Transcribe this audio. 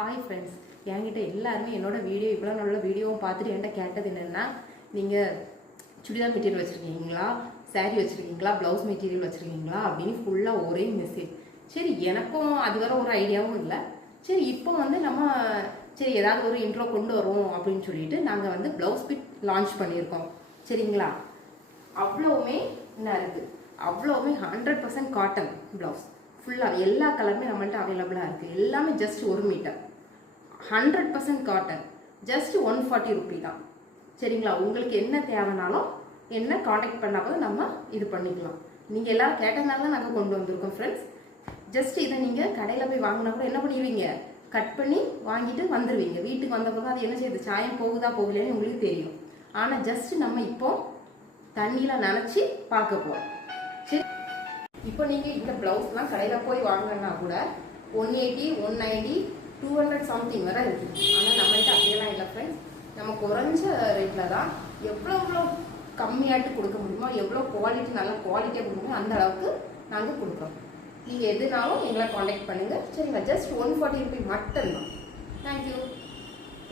Hi friends, என்கிட்ட எல்லாருமே என்னோட வீடியோ இவ்வளோ நல்ல வீடியோவும் பார்த்துட்டு என்கிட்ட கேட்டது என்னென்னா, நீங்கள் சுடிதார் மெட்டீரியல் வச்சுருக்கீங்களா, சாரீ வச்சுருக்கீங்களா, ப்ளவுஸ் மெட்டீரியல் வச்சுருக்கீங்களா அப்படின்னு ஃபுல்லாக ஒரே மெசேஜ். சரி, எனக்கும் அது வர ஒரு ஐடியாவும் இல்லை. சரி, இப்போ நம்ம சரி ஏதாவது ஒரு இன்ட்ரோ கொண்டு வருவோம் அப்படின்னு சொல்லிட்டு நாங்கள் ப்ளவுஸ் பிட் லான்ச் பண்ணியிருக்கோம். சரிங்களா? அவ்வளோவுமே என்ன இருக்குது, அவ்வளோவுமே 100% காட்டன் ப்ளவுஸ். ஃபுல்லாக எல்லா கலருமே நம்மள்ட்ட அவைலபிளாக இருக்குது. எல்லாமே just 1 metre, 100% cotton, just 140 rupee தான். சரிங்களா? உங்களுக்கு என்ன தேவைனாலும் என்ன காண்டாக்ட் பண்ணால் போது நம்ம இது பண்ணிக்கலாம். நீங்கள் எல்லோரும் கேட்டதுனால தான் நாங்கள் கொண்டு வந்திருக்கோம் ஃப்ரெண்ட்ஸ். ஜஸ்ட் இதை நீங்கள் கடையில் போய் வாங்கினா கூட என்ன பண்ணுவீங்க, கட் பண்ணி வாங்கிட்டு வந்துடுவீங்க. வீட்டுக்கு வந்த போது அது என்ன செய்யுது, சாயம் போகுதா போகலன்னு உங்களுக்கு தெரியும். ஆனால் ஜஸ்ட் நம்ம இப்போ தண்ணியில் நனைச்சி பார்க்க போகிறோம். சரி, இப்போ நீங்கள் இந்த ப்ளவுஸ்லாம் கடையில் போய் வாங்கினா கூட 180, 190, 200 சம்திங் வரை இருக்குது. ஆனால் நம்மள்கிட்ட அப்படியெல்லாம் இல்லை ஃப்ரெண்ட்ஸ். நம்ம குறைஞ்ச ரேட்டில் தான் எவ்வளோ கம்மியாட்டு கொடுக்க முடியுமோ, எவ்வளோ குவாலிட்டி நல்ல குவாலிட்டியாக கொடுக்கணுமோ அந்த அளவுக்கு நாங்கள் கொடுக்குறோம். நீங்கள் எதுனாலும் எங்களை காண்டாக்ட் பண்ணுங்கள். சரிங்களா? ஜஸ்ட் 140 ரூபி மட்டும்தான். தேங்க்யூ.